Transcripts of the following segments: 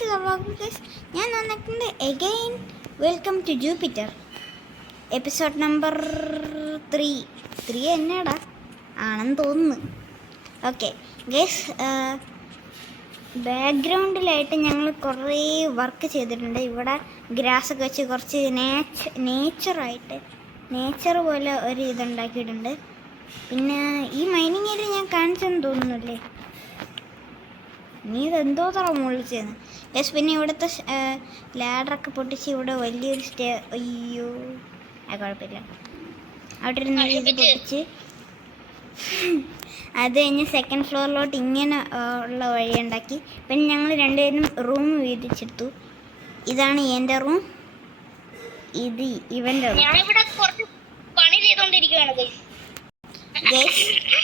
To the vlog guys. ഞാൻ വന്നിട്ടുണ്ട് again. Welcome to Jupiter. Episode number 3 എന്നാടാ ആണെന്ന് തോന്നുന്നു. ഓക്കെ ഗയ്സ്, ബാക്ക്ഗ്രൗണ്ടിലായിട്ട് ഞങ്ങൾ കുറേ വർക്ക് ചെയ്തിട്ടുണ്ട്. ഇവിടെ ഗ്രാസൊക്കെ വെച്ച് കുറച്ച് നേച്ചർ പോലെ ഒരു ഇതുണ്ടാക്കിയിട്ടുണ്ട്. പിന്നെ ഈ മൈനിങ് ഏരിയ ഞാൻ കാണിച്ചെന്ന് തോന്നുന്നല്ലേ, നീ ഇതെന്തോ തറ മുകളിൽ ചെയ്യുന്നു ഗയ്സ്. പിന്നെ ഇവിടുത്തെ ലാഡറൊക്കെ പൊട്ടിച്ച് ഇവിടെ വലിയൊരു അയ്യോ കുഴപ്പമില്ല, അവിടെ ഇരുന്ന് ഇത് പൊട്ടിച്ച് അത് കഴിഞ്ഞ് സെക്കൻഡ് ഫ്ലോറിലോട്ട് ഇങ്ങനെ ഉള്ള വഴി ഉണ്ടാക്കി. പിന്നെ ഞങ്ങൾ രണ്ടുപേരും റൂം വീതിച്ചെടുത്തു. ഇതാണ് എൻ്റെ റൂം, ഇത് ഇവൻ്റെ റൂം.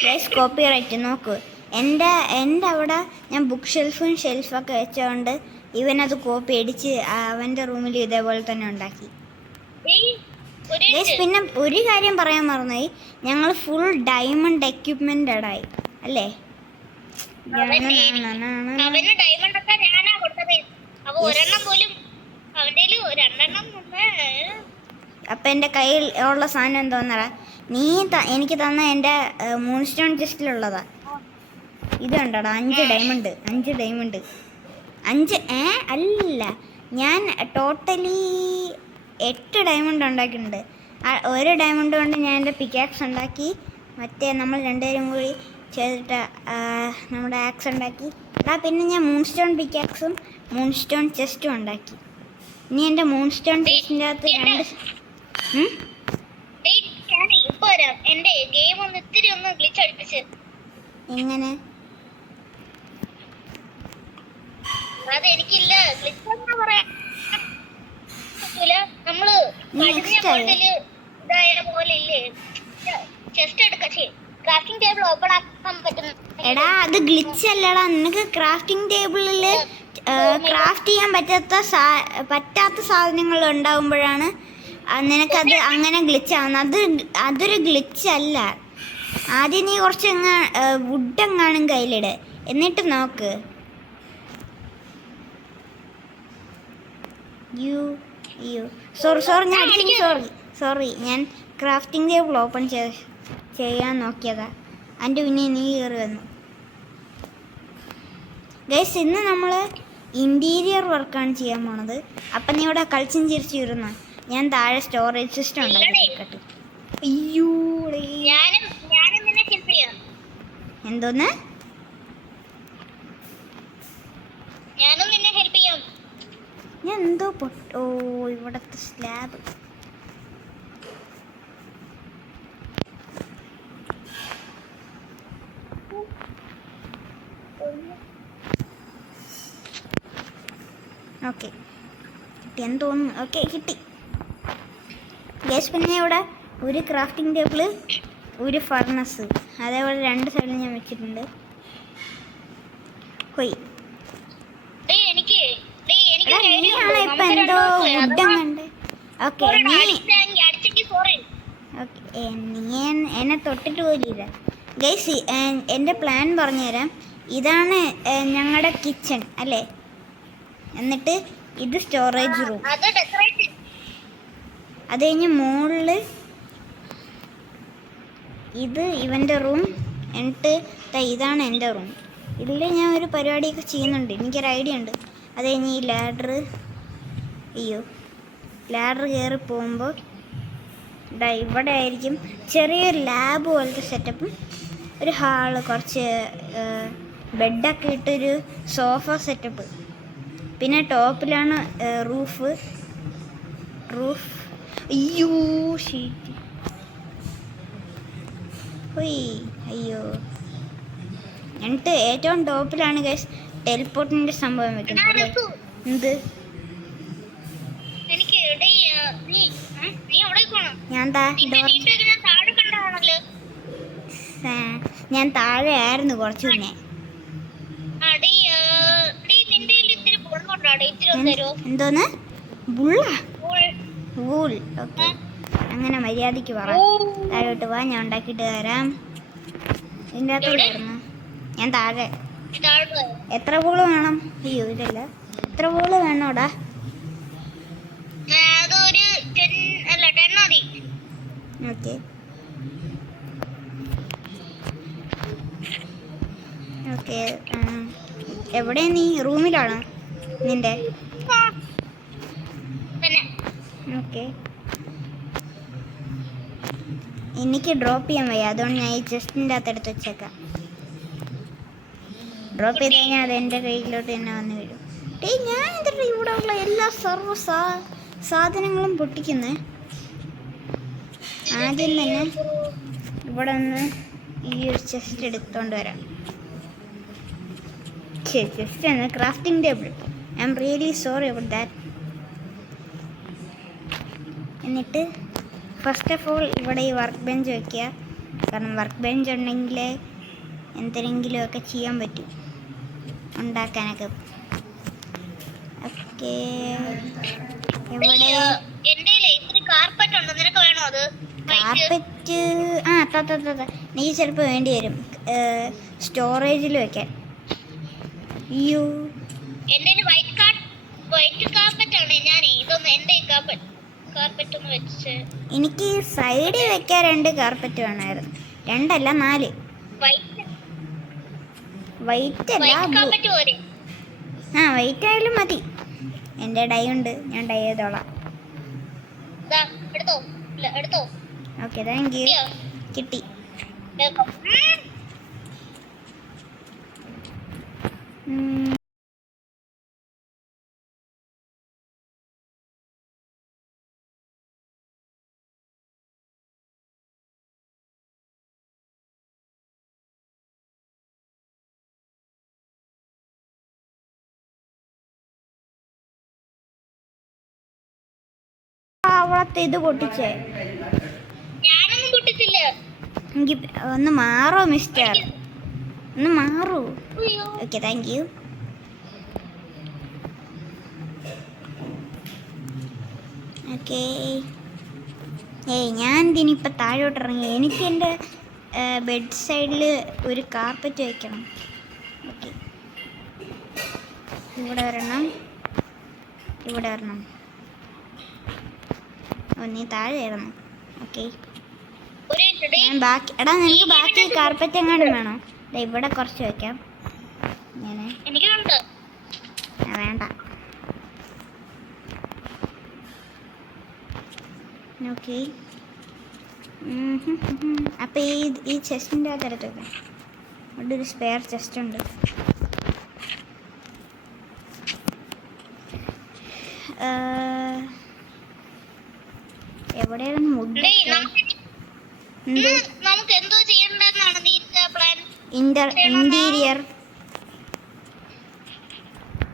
ഗയ്സ് കോപ്പിറൈറ്റ് നോക്കൂ. എൻ്റെ അവിടെ ഞാൻ ബുക്ക് ഷെൽഫൊക്കെ വെച്ചതുകൊണ്ട് ഇവനത് കോപ്പി അടിച്ച് അവൻ്റെ റൂമിൽ ഇതേപോലെ തന്നെ ഉണ്ടാക്കി. പിന്നെ ഒരു കാര്യം പറയാൻ മറന്നായി, ഞങ്ങൾ ഫുൾ ഡയമണ്ട് എക്യുപ്മെൻ്റഡ് ആയി അല്ലേ. അപ്പം എൻ്റെ കയ്യിൽ ഉള്ള സാധനം എന്തോന്നടാ, നീ എനിക്ക് തന്ന എൻ്റെ മൂൺസ്റ്റോൺ ചെസ്റ്റിലുള്ളതാ. ഇത് കണ്ടടാ, 5 ഡയമണ്ട്. 5 അല്ല, ഞാൻ ടോട്ടലി 8 ഡയമണ്ട് ഉണ്ടാക്കിയിട്ടുണ്ട്. 1 ഡയമണ്ട് കൊണ്ട് ഞാൻ എൻ്റെ പിക്കാക്സ് ഉണ്ടാക്കി. മറ്റേ നമ്മൾ രണ്ടുപേരും കൂടി ചെയ്തിട്ട് നമ്മുടെ ആക്സ് ഉണ്ടാക്കി. പിന്നെ ഞാൻ മൂൺസ്റ്റോൺ പിക്കാക്സും മൂൺസ്റ്റോൺ ചെസ്റ്റും ഉണ്ടാക്കി. ഇനി എൻ്റെ മൂൺസ്റ്റോൺ ചെസ്റ്റിൻ്റെ അകത്ത് 2 എങ്ങനെ എടാ, അത് ഗ്ലിച്ച് അല്ലടാ. നിനക്ക് ക്രാഫ്റ്റിംഗ് ടേബിളിൽ ക്രാഫ്റ്റ് ചെയ്യാൻ പറ്റാത്ത സാധനങ്ങൾ ഉണ്ടാകുമ്പോഴാണ് നിനക്കത് അങ്ങനെ ഗ്ലിച്ച് ആവുന്നത്. അതൊരു ഗ്ലിച്ച് അല്ല. ആദ്യം നീ കുറച്ച് വുഡെങ്ങാനും കയ്യിലിട്, എന്നിട്ട് നോക്ക്. സോറി ഞാൻ ക്രാഫ്റ്റിംഗ് ടേബിൾ ഓപ്പൺ ചെയ്യാൻ നോക്കിയതാ. അതിൻ്റെ പിന്നെ നീ കയറി വന്നു. ഗൈസ്, ഇന്ന് നമ്മൾ ഇൻറ്റീരിയർ വർക്കാണ് ചെയ്യാൻ പോണത്. അപ്പം നീ ഇവിടെ കളിച്ചും ചിരിച്ചു വരുന്ന ഞാൻ താഴെ സ്റ്റോറേജ് സിസ്റ്റം ഉണ്ടാക്കി. അയ്യോ, എന്തോന്ന് ഞാൻ എന്തോ ഇവിടത്തെ സ്ലാബ്. ഓക്കെ, കിട്ടിയെന്ന് തോന്നുന്നു. ഓക്കെ, കിട്ടി ഗയ്സ്. പിന്നെ ഇവിടെ ഒരു ക്രാഫ്റ്റിംഗ് ടേബിള്, ഒരു ഫർണസ്, അതേപോലെ 2 സൈഡിൽ ഞാൻ വെച്ചിട്ടുണ്ട്. ഹോയ്, നീയാണ് ഇപ്പൊ എന്തോ വുഡം കണ്ട്. ഓക്കെ, നീ എന്നെ തൊട്ടിട്ട് പോലില്ല. ഗയ്സ്, എൻ്റെ പ്ലാൻ പറഞ്ഞുതരാം. ഇതാണ് ഞങ്ങളുടെ കിച്ചൺ അല്ലേ, എന്നിട്ട് ഇത് സ്റ്റോറേജ് റൂം, അത് കഴിഞ്ഞ് മുകളിൽ ഇത് ഇവൻ്റെ റൂം, എന്നിട്ട് ഇതാണ് എൻ്റെ റൂം. ഇതിൽ ഞാൻ ഒരു പരിപാടിയൊക്കെ ചെയ്യുന്നുണ്ട്, എനിക്കൊരു ഐഡിയ ഉണ്ട്. അത് കഴിഞ്ഞ് ഈ ലാഡർ കയറി പോകുമ്പോൾ ഇവിടെ ആയിരിക്കും ചെറിയൊരു ലാബ് പോലത്തെ സെറ്റപ്പും, ഒരു ഹാള്, കുറച്ച് ബെഡൊക്കെ ഇട്ടൊരു സോഫ സെറ്റപ്പ്. പിന്നെ ടോപ്പിലാണ് റൂഫ്. അയ്യോ ഷീറ്റ്, അയ്യോ. എന്നിട്ട് ഏറ്റവും ടോപ്പിലാണ് ഗയ്സ് ടെലിപ്പോർട്ടിൻ്റെ സംഭവം വെക്കുന്നത്. എന്ത്? ഞാൻ താഴെ ആയിരുന്നു കുറച്ച് മുന്നേ. എന്തോന്ന്? വൂൾ. ഓക്കെ, അങ്ങനെ മര്യാദയ്ക്ക് പറ. താഴോട്ട് വാ, ഞാൻ ഉണ്ടാക്കിയിട്ട് തരാം. ഇതിൻ്റെ അകത്ത് ഞാൻ താഴെ. എത്ര വൂള് വേണം? അയ്യോ, ഇതല്ല, എത്ര ബോള് വേണോടാ? അതൊരു 10 അല്ല 10 മതി. Okay okay. എവിടെ നീ? റൂമിലാണോ നിന്റെ? തന്നെ ഓക്കെ. എനിക്ക് ഡ്രോപ്പ് ചെയ്യാൻ വയ്യ, അതുകൊണ്ട് ഞാൻ ഈ ചെസ്റ്റിൻ്റെ അകത്ത് എടുത്ത് വെച്ചേക്കാം. ഡ്രോപ്പ് ചെയ്ത് കഴിഞ്ഞാൽ അത് എൻ്റെ കയ്യിലോട്ട് തന്നെ വന്ന് വീഴും. ഞാൻ എന്തിട്ട് ഇവിടെ ഉള്ള എല്ലാ സാധനങ്ങളും പൊട്ടിക്കുന്നേ? ആദ്യം തന്നെ ഇവിടെ നിന്ന് ഈ ഒരു ചെസ്റ്റ് എടുത്തോണ്ട് വരാം. ചെസ്റ്റ് ആണ് crafting table. I am really sorry about that. എന്നിട്ട് ഫസ്റ്റ് ഓഫ് ഓൾ ഇവിടെ ഈ വർക്ക് ബെഞ്ച് വയ്ക്കുക. കാരണം വർക്ക് ബെഞ്ച് ഉണ്ടെങ്കിൽ എന്തെങ്കിലുമൊക്കെ ചെയ്യാൻ പറ്റും, ഉണ്ടാക്കാനൊക്കെ. ഓക്കെ എവിടെ കാർപ്പറ്റ്? നീ ചിലപ്പോൾ വേണ്ടി വരും സ്റ്റോറേജിൽ വെക്കാൻ. അയ്യോ എനിക്ക് സൈഡിൽ വെക്കാൻ 2 കാർപ്പറ്റ് വേണമായിരുന്നു. 2 അല്ല 4. വൈറ്റ് അല്ല, വൈറ്റ് ആയാലും മതി. എൻ്റെ ഡൈ ഉണ്ട്, ഞാൻ ഡൈ ചെയ്തോളാം. Okay thank you. കിട്ടി. അവളത്തെ ഇത് പൊട്ടിച്ചേ. എനിക്ക് ഒന്ന് മാറോ മിസ്റ്റർ, ഒന്ന് മാറൂ. Okay thank you. ഓക്കെ ഞാൻ ഇതിനിപ്പോൾ താഴോട്ട് ഇറങ്ങി. എനിക്ക് എൻ്റെ ബെഡ് സൈഡിൽ ഒരു കാർപ്പറ്റ് വയ്ക്കണം. ഓക്കെ ഇവിടെ വരണം, ഇവിടെ വരണം. നീ താഴെ ആയിരുന്നു. ഓക്കെ ഞാൻ ബാക്കി നിനക്ക് ബാക്കി കാർപ്പറ്റ് എങ്ങാനും വേണോ? ഇവിടെ കുറച്ച് വെക്കാം. ഇങ്ങനെ വേണ്ട. ഓക്കെ അപ്പം ഈ ചെസ്റ്റിൻ്റെ അകത്ത് എടുത്ത് വെക്കാം. ഇവിടെ ഒരു സ്പെയർ ചെസ്റ്റ് ഉണ്ട്. എവിടെയാണ് വുഡ്?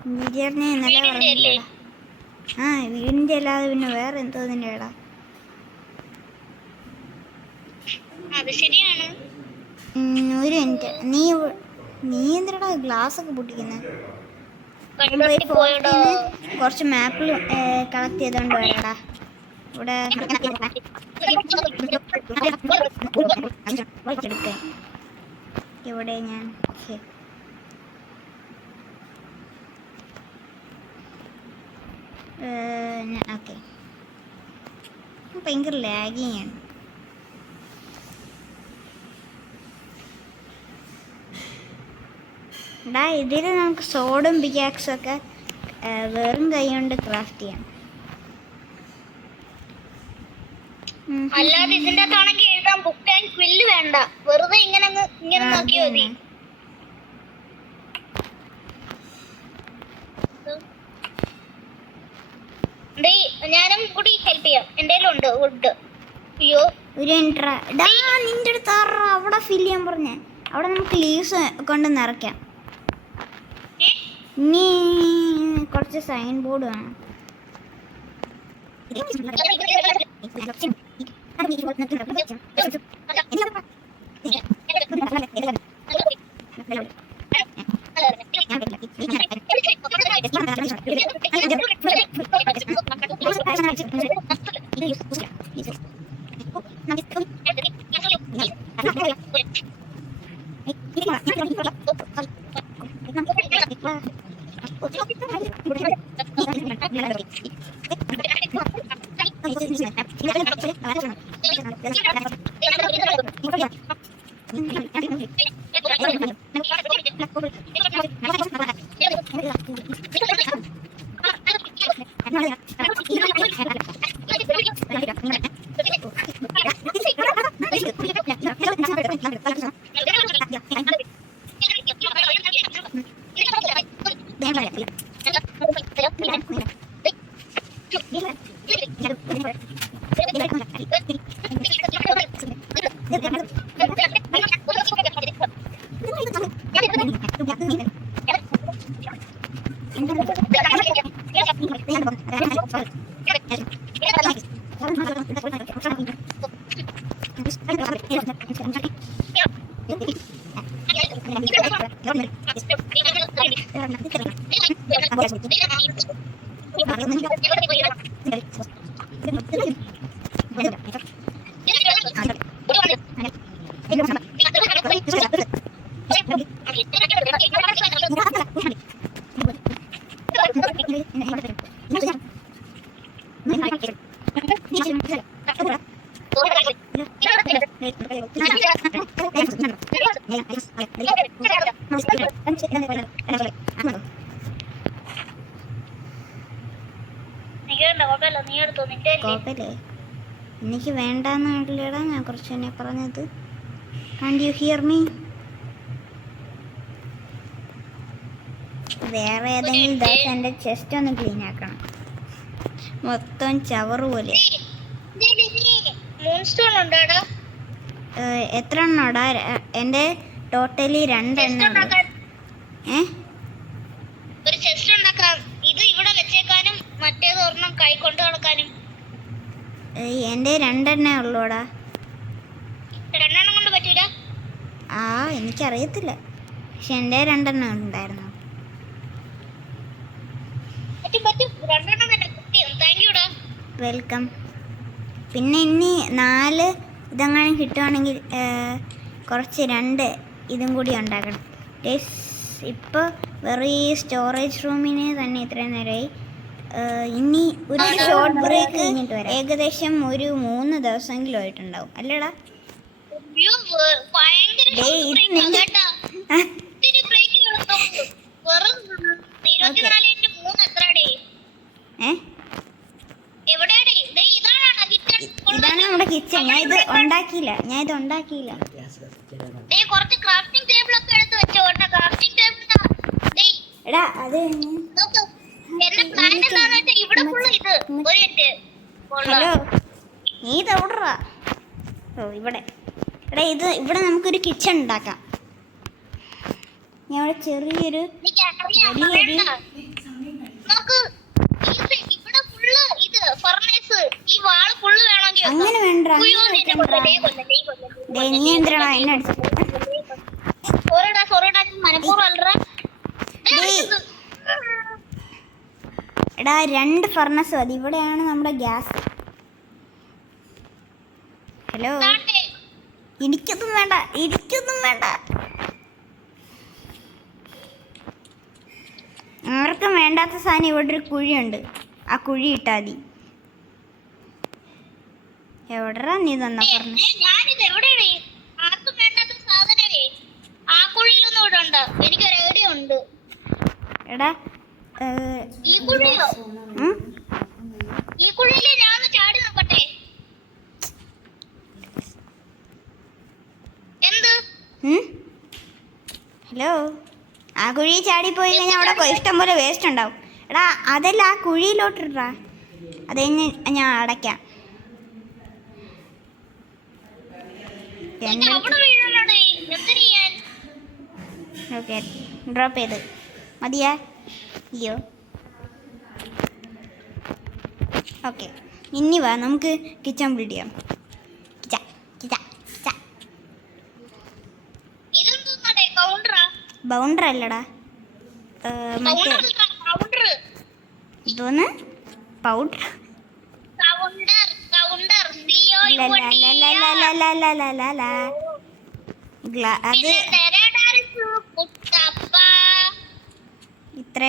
ഇന്റീരിയറിനെ ഇന്നലെ പറഞ്ഞില്ലേ? വീടിൻ്റെ അല്ലാതെ പിന്നെ വേറെ എന്തോ നിന്റെ ഇടാ. ഒരു മിനിറ്റ്, നീ എന്തിനാ ഗ്ലാസ് ഒക്കെ പൊട്ടിക്കുന്നത്? കുറച്ച് മാപ്പിൾ കളക്ട് ചെയ്തോണ്ട് വരാടാ. ഇവിടെ എടുക്കാൻ ഇവിടെ ഞാൻ ഓക്കെ. ഭയങ്കര ലാഗിങ് ആണ്. ഇതിൽ നമുക്ക് സോഡും പിക്കാക്സും ഒക്കെ വെറും കൈ കൊണ്ട് ക്രാഫ്റ്റ് ചെയ്യാം. അല്ലാതെ ഇതിന്റെ അകത്താണെങ്കിൽ എഴുതാൻ ബുക്ക് ആൻഡ് ക്വില്ല് വേണ്ട, വെറുതെ ഇങ്ങനെ നോക്കിയാൽ മതി. ഞാനും കൂടി ഹെൽപ്പ് ചെയ്യാം. എന്റെ ഉണ്ട് വുഡ്. അയ്യോ ഒരു നിന്റെ അടുത്ത് അവിടെ ഫില്ല് ചെയ്യാൻ പറഞ്ഞേ. അവിടെ നമുക്ക് ലീവ്സ് കൊണ്ട് നിറയ്ക്കാം. ഇനി കുറച്ച് സൈൻ ബോർഡ് വേണം. കുഴപ്പമില്ലേ, എനിക്ക് വേണ്ടാന്നല്ലടാ ഞാൻ കുറച്ച് തന്നെ പറഞ്ഞത്. Can you hear me? വേറെ ഏതെങ്കിലും ദിവസം എൻ്റെ ചെസ്റ്റ് ഒന്ന് ക്ലീൻ ആക്കണം, മൊത്തം ചവറ് പോലെ. എത്ര എണ്ണോടാ? എൻ്റെ ടോട്ടലി 2 എണ്ണം. ഒരു ചെസ്റ്റ് ഉണ്ടാക്കാം. ഇത് ഇവിടെ വെച്ചേക്കാനും മറ്റേത് ഒരെണ്ണം കൈ കൊണ്ട് നടക്കാനും. എൻ്റെ 2 എണ്ണേ ഉള്ളൂടാ. 2 എണ്ണം കൊണ്ട് പറ്റൂല? ആ എനിക്കറിയത്തില്ല, പക്ഷെ എൻ്റെ 2 എണ്ണം ഉണ്ടായിരുന്നു. വെൽക്കം. പിന്നെ ഇനി 4 ഇതെങ്ങാനും കിട്ടുവാണെങ്കിൽ കുറച്ച് 2 ഇതും കൂടി ഉണ്ടാക്കണം. ഇപ്പോൾ വെറും ഈ സ്റ്റോറേജ് റൂമിന് തന്നെ ഇത്രയും നേരമായി. ഇനി ഒരു ഷോർട്ട് ബ്രേക്ക് കഴിഞ്ഞിട്ട് വരാം. ഏകദേശം ഒരു 3 ദിവസമെങ്കിലും ആയിട്ടുണ്ടാവും അല്ലേടാ? ഇതാണ് നമ്മുടെ കിച്ചൺ. ഞാൻ ഇത് ഉണ്ടാക്കിയില്ല. എടാ അത് ഹലോ, നീ തവിടറാ. ഓ ഇവിടെ. എടാ ഇവിടെ നമുക്കൊരു കിച്ചൺ ഉണ്ടാക്കാം. ഞാൻ ഇവിടെ ചെറിയൊരു അങ്ങനെ വേണ്ട. നീ എന്തിനാ എന്നെ അടിച്ചത്? എടാ 2 ഫർണസ് മതി. ഇവിടെയാണ് നമ്മുടെ ഗ്യാസ്. ഹലോ, എനിക്കൊന്നും വേണ്ട. ആർക്കും വേണ്ടാത്ത സാധനം ഇവിടെ ഒരു കുഴിയുണ്ട്, ആ കുഴി ഇട്ടാ മതി. എവിടെടാ നീ തന്ന പറഞ്ഞു? എടാ ഹലോ, ആ കുഴി ചാടിപ്പോയി കഴിഞ്ഞാൽ അവിടെ ഇഷ്ടം പോലെ വേസ്റ്റ് ഉണ്ടാവും. എടാ അതല്ല, ആ കുഴിയിലോട്ടിട്ടാ, അത് ഞാൻ അടയ്ക്കാം. ഓക്കെ, ഡ്രോപ്പ് ചെയ്ത് മതിയാ? അയ്യോ, ഓക്കെ. ഇനി വാ, നമുക്ക് കിച്ചൺ ബിൽഡ് ചെയ്യാം. ബൗണ്ടർ അല്ലടാ, മറ്റേ ഇതൊന്ന് പൗഡർ. അത് ഇത്ര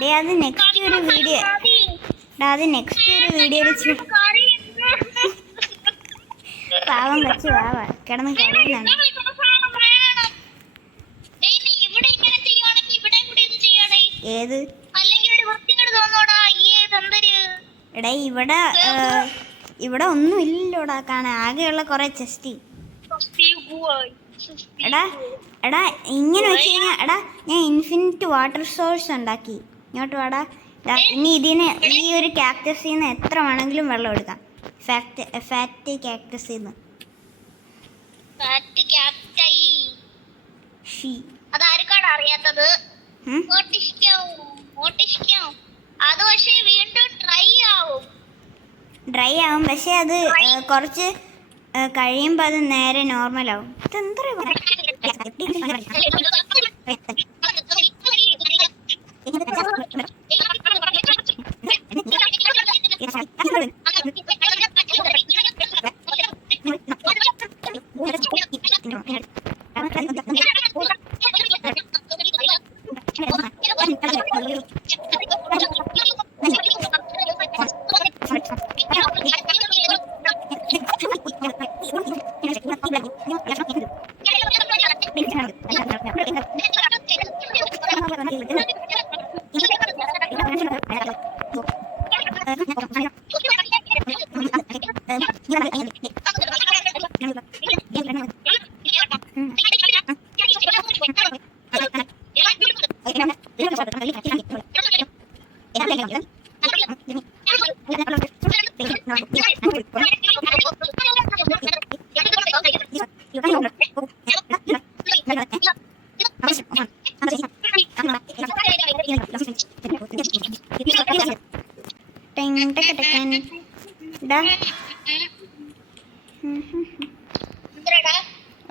ഡേ അത് നെക്സ്റ്റ് ഒരു വീഡിയോ അത് നെക്സ്റ്റ് ഒരു വീഡിയോയിൽ പാവം വെച്ച് വാവ കിടന്ന് കരയുന്നുണ്ട്. ഏത് എടാ ഇവിടെ ഒന്നും ഇല്ലല്ലോടാ കാണാൻ, ആകെയുള്ള കുറെ ചെസ്റ്റ്. എടാ ഇങ്ങനെ വെച്ച് കഴിഞ്ഞാൽ എടാ ഞാൻ ഇൻഫിനിറ്റ് വാട്ടർ സോഴ്സ് ഉണ്ടാക്കി. ഇങ്ങോട്ട് വാടാ. ഇനി ഈ ഒരു കാക്ടസിൽ നിന്ന് എത്ര വേണമെങ്കിലും വെള്ളം എടുക്കാം. ഫാറ്റ് കാക്ടസിൽ നിന്ന്. അതാർക്കാണ് അറിയാത്തത്? അത് പക്ഷേ വീണ്ടും ഡ്രൈ ആവും. പക്ഷെ അത് കുറച്ച് കഴിയുമ്പോൾ അത് നേരെ നോർമലാവും. ഇതെന്താ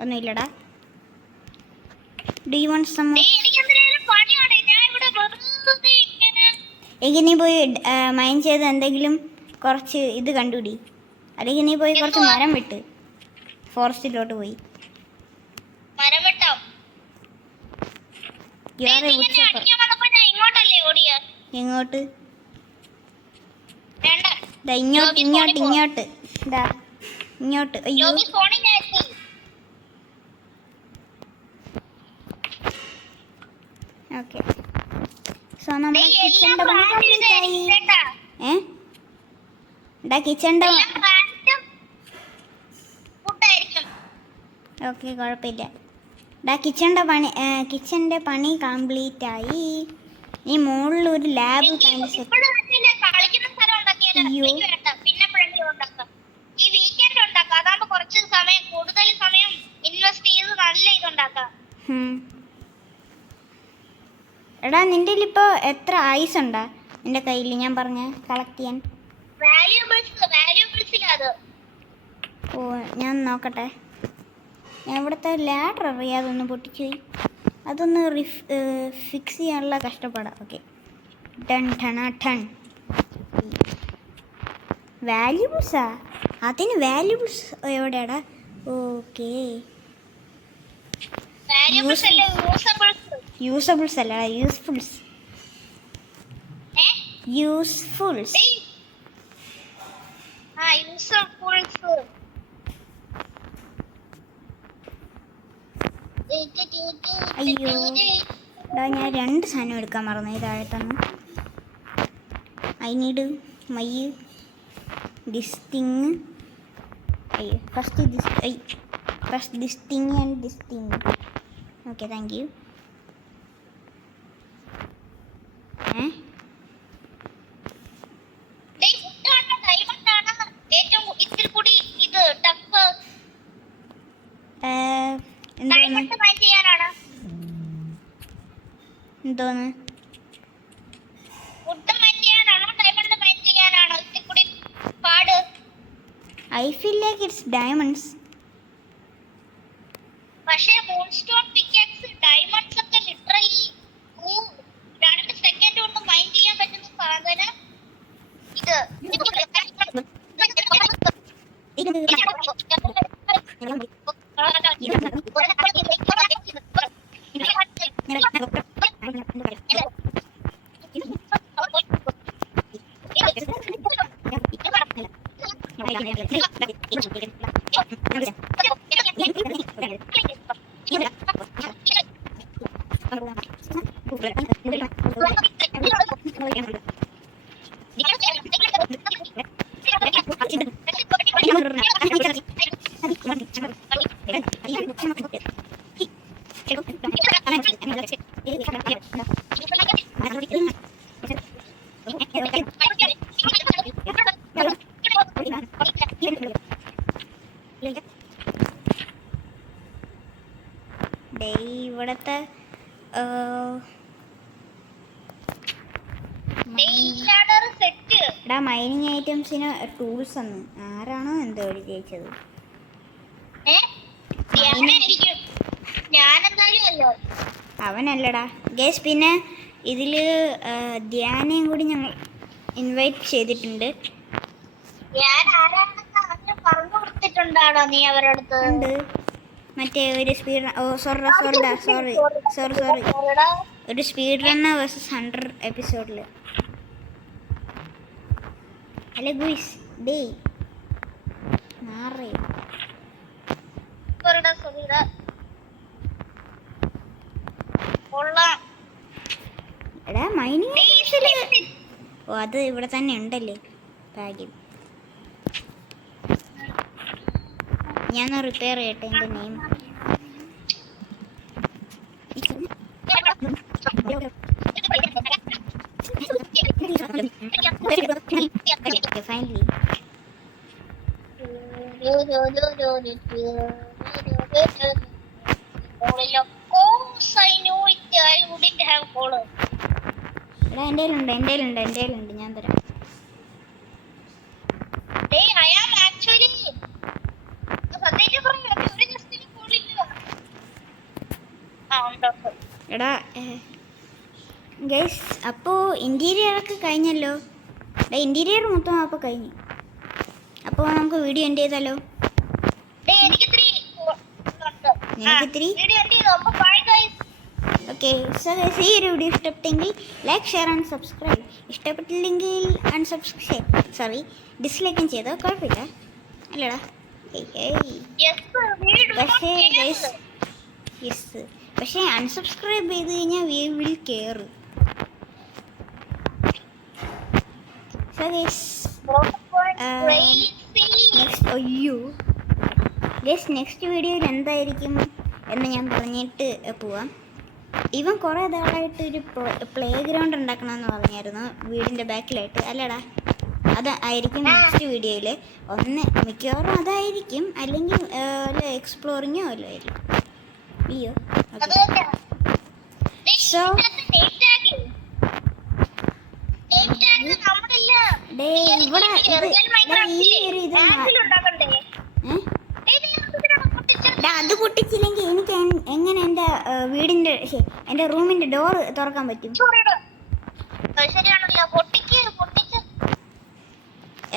ഒന്നുമില്ലടാ. Do you want some? എങ്കിൽ നീ പോയി മൈൻഡ് ചെയ്ത് എന്തെങ്കിലും കുറച്ച് ഇത് കണ്ടുപിടി. അല്ലെങ്കിൽ നീ പോയി കുറച്ച് മരം വിട്ട് ഫോറസ്റ്റിലോട്ട് പോയി. എങ്ങോട്ട്? ഇങ്ങോട്ട്. ഇങ്ങോട്ട്. അയ്യോ ഓക്കെ. സോ നമ്മൾ കിച്ചൻ്റെ പണി കംപ്ലീറ്റ് ആയി. കിച്ചൻ്റെ ഓക്കെ കുഴപ്പമില്ല. കിച്ചൻ്റെ പണി കംപ്ലീറ്റ് ആയി. ഈ മുകളിൽ ഒരു ലാബ് എടാ നിന്റെ ഇപ്പൊ എത്ര ഐസ് ഉണ്ടാ നിന്റെ കയ്യിൽ? ഞാൻ പറഞ്ഞ കളക്ട് ചെയ്യാൻ. ഓ ഞാൻ നോക്കട്ടെ. ഞാൻ ഇവിടുത്തെ ലാഡർ അറിയാതെ ഒന്ന് പൊട്ടിച്ചു പോയി. അതൊന്ന് ഫിക്സ് ചെയ്യാനുള്ള കഷ്ടപ്പാടാ. Okay ton വാല്യൂബിൾസാ. അതിന് വാല്യൂബിൾസ് എവിടെയാടാ? ഓക്കെ യൂസബിൾസ് അല്ല, യൂസ്ഫുൾസ്. അയ്യോ ഞാൻ 2 സാധനം എടുക്കാൻ മറന്നു. ഈ താഴത്തുനിന്ന് I need my this thing. അയ്യോ first this thing and this thing. Okay thank you. എന്തോന്ന്? I feel like it's diamonds. പക്ഷേ മൂൺസ്റ്റോൺ പിക്കാക്സ് ഡയമണ്ട്സ് ഒക്കെ ലിറ്ററലി 2 സെക്കൻഡ് കൊണ്ട് മൈൻഡ് ചെയ്യാൻ പറ്റുന്ന സാധനം ഇത് ഇവിടത്തെ എടാ മൈനിങ് ഐറ്റംസിന് ടൂൾസ് ഒന്ന് ആരാണോ എന്തോ ജയിച്ചത്. അവനല്ലടാ ഗേസ്. പിന്നെ ഇതിൽ ധ്യാനയും കൂടി ഞങ്ങൾ ഇൻവൈറ്റ് ചെയ്തിട്ടുണ്ട്. നീ അവരടുത്ത് ഉണ്ട് മറ്റേ ഒരു സ്പീഡ് സോറി ഒരു സ്പീഡ് റണ്ണർ വേഴ്സസ് 100 എപ്പിസോഡിൽ. അല്ലെ ഗുയിസ് ഡേ മാറേ എടാ മൈനിങ്. ഓ അത് ഇവിടെ തന്നെ ഉണ്ടല്ലേ ഭാഗ്യം. ഞാൻ റിപ്പയർ ചെയ്യട്ടെ എൻ്റെ നെയിം. ഫൈനലി എടാ എൻ്റെ കയ്യിലുണ്ട് ഞാൻ തരാം. എടാ ഗൈസ് അപ്പോൾ ഇൻറ്റീരിയറൊക്കെ കഴിഞ്ഞല്ലോ. എടാ ഇൻറ്റീരിയർ മൊത്തം അപ്പോൾ കഴിഞ്ഞു. അപ്പോൾ നമുക്ക് വീഡിയോ എൻഡ് ചെയ്താലോ? ഓക്കെ സോ ഗൈസ് ഈ ഒരു വീഡിയോ ഇഷ്ടപ്പെട്ടെങ്കിൽ ലൈക്ക് ഷെയർ ആൻഡ് സബ്സ്ക്രൈബ്. ഇഷ്ടപ്പെട്ടില്ലെങ്കിൽ ഡിസ്ലൈക്കും ചെയ്തോ കുഴപ്പമില്ല അല്ലടാ. പക്ഷേ അൺസബ്സ്ക്രൈബ് ചെയ്ത് കഴിഞ്ഞാൽ we will care. So guys next വീഡിയോയിൽ എന്തായിരിക്കും എന്ന് ഞാൻ പറഞ്ഞിട്ട് പോവാം. ഇവൻ കുറേ നാളായിട്ട് ഒരു പ്ലേ ഗ്രൗണ്ട് ഉണ്ടാക്കണമെന്ന് പറഞ്ഞായിരുന്നു വീടിൻ്റെ ബാക്കിലായിട്ട് അല്ലടാ. അത് ആയിരിക്കും നെക്സ്റ്റ് വീഡിയോയിൽ. ഒന്ന് മിക്കവാറും അതായിരിക്കും, അല്ലെങ്കിൽ എക്സ്പ്ലോറിങ്ങോ വല്ലതും ആയിരിക്കും. അയ്യോ സോ ഇവിടെ അത് പൊട്ടിച്ചില്ലെങ്കിൽ എനിക്ക് എങ്ങനെ എൻ്റെ റൂമിൻ്റെ ഡോർ തുറക്കാൻ പറ്റും?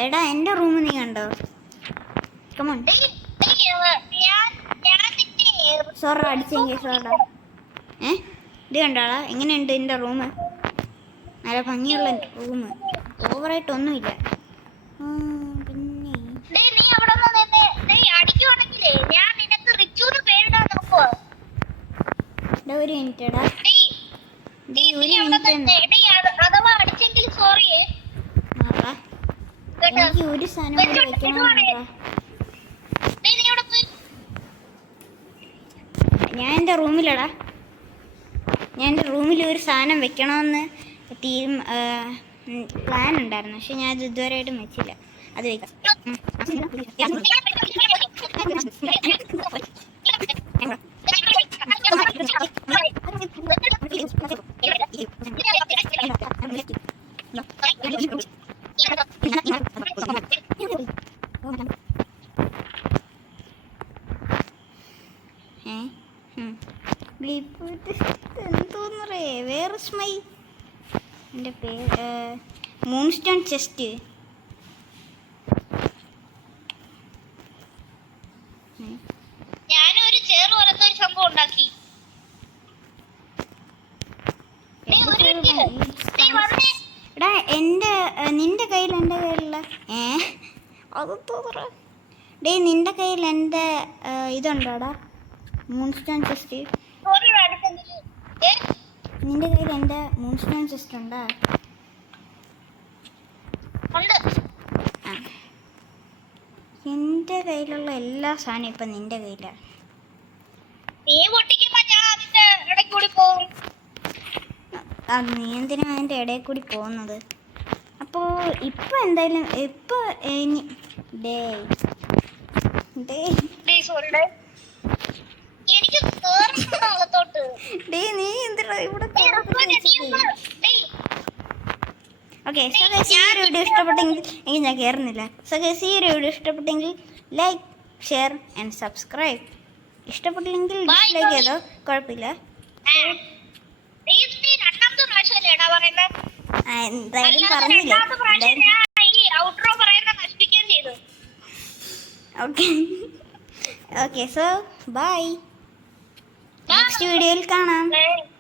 എടാ എൻ്റെ റൂം നീ കണ്ടോ? കമോൺ സോറ അടിച്ചെങ്കിൽ സോറ. ഇത് കണ്ടാളാ എങ്ങനെയുണ്ട് എൻ്റെ റൂം? നല്ല ഭംഗിയുള്ള റൂം, ഓവറായിട്ടൊന്നുമില്ല. പിന്നെ ഒരു മിനിറ്റ് എടാ, എനിക്ക് ഒരു സാധനം കൂടി വെക്കണമെന്നുണ്ടാ. ഞാൻ എൻ്റെ റൂമിൽ ഒരു സാധനം വെക്കണമെന്ന് പ്ലാൻ ഉണ്ടായിരുന്നു, പക്ഷെ ഞാൻ അത് ഇതുവരെയായിട്ടും വെച്ചില്ല. അത് വെക്കാം. എന്തോന്നറേ വേറെ സ്മൈ എൻ്റെ പേര് മൂൺസ്റ്റോൺ ചെസ്റ്റ്. ഞാനൊരു ചെയർ പോലത്തെ ഒരു സംഭവം ഉണ്ടാക്കി. എടാ നിന്റെ കയ്യിലുള്ള അത് തോന്നറ. ഡേ നിന്റെ കയ്യിൽ എൻ്റെ ഇതുണ്ടോടാ മൂൺസ്റ്റോൺ ചെസ്റ്റ്? ഒരു അടുത്തെങ്കിലും നിന്റെ കയ്യിൽ എൻ്റെ മൂൺസ്റ്റോൺ ചെസ്റ്റ് ഉണ്ടാ? ഉണ്ട്. ആ, എൻ്റെ കയ്യിലുള്ള എല്ലാ സാധനവും ഇപ്പം നിന്റെ കയ്യിലാണ്. നീ പൊട്ടിക്കുമ്പോ ഞാൻ അതിന്റെ ഇടയ്ക്ക് കൂടി പോകും. അത് നീ എന്തിനാ അതിൻ്റെ ഇടയിൽ കൂടി പോകുന്നത്? അപ്പോൾ ഇപ്പം എന്തായാലും ഇപ്പം ഡേ ഡേ സോറി ഡേ, എനിക്ക് കേറണം അകത്തോട്ട്. ഡേ നീ എന്തിനാ ഇവിടെ ഡേയ്, ഓക്കെ. സോ ഗൈസ് ഈ ഒരു വീഡിയോ ഇഷ്ടപ്പെട്ടെങ്കിൽ എനിക്ക് ഞാൻ കയറുന്നില്ല. സോ ഗൈസ് ഈ ഒരു വീഡിയോ ഇഷ്ടപ്പെട്ടെങ്കിൽ ലൈക്ക് ഷെയർ ആൻഡ് സബ്സ്ക്രൈബ്. ഇഷ്ടപ്പെട്ടില്ലെങ്കിൽ ഡിസ്ലൈക്ക് ചെയ്തോ, കുഴപ്പമില്ല. രണ്ടാമത്തെ പ്രാവശ്യമല്ലേടാ പറയുന്നത്? എന്തായാലും പറഞ്ഞില്ലേ, രണ്ടാമത്തെ പ്രാവശ്യം ഞാൻ ഈ ഔട്ട്രോ പറയുന്ന നശിപ്പിക്കുകയും ചെയ്തു. Okay okay. So bye, next വീഡിയോയിൽ കാണാം. Bye.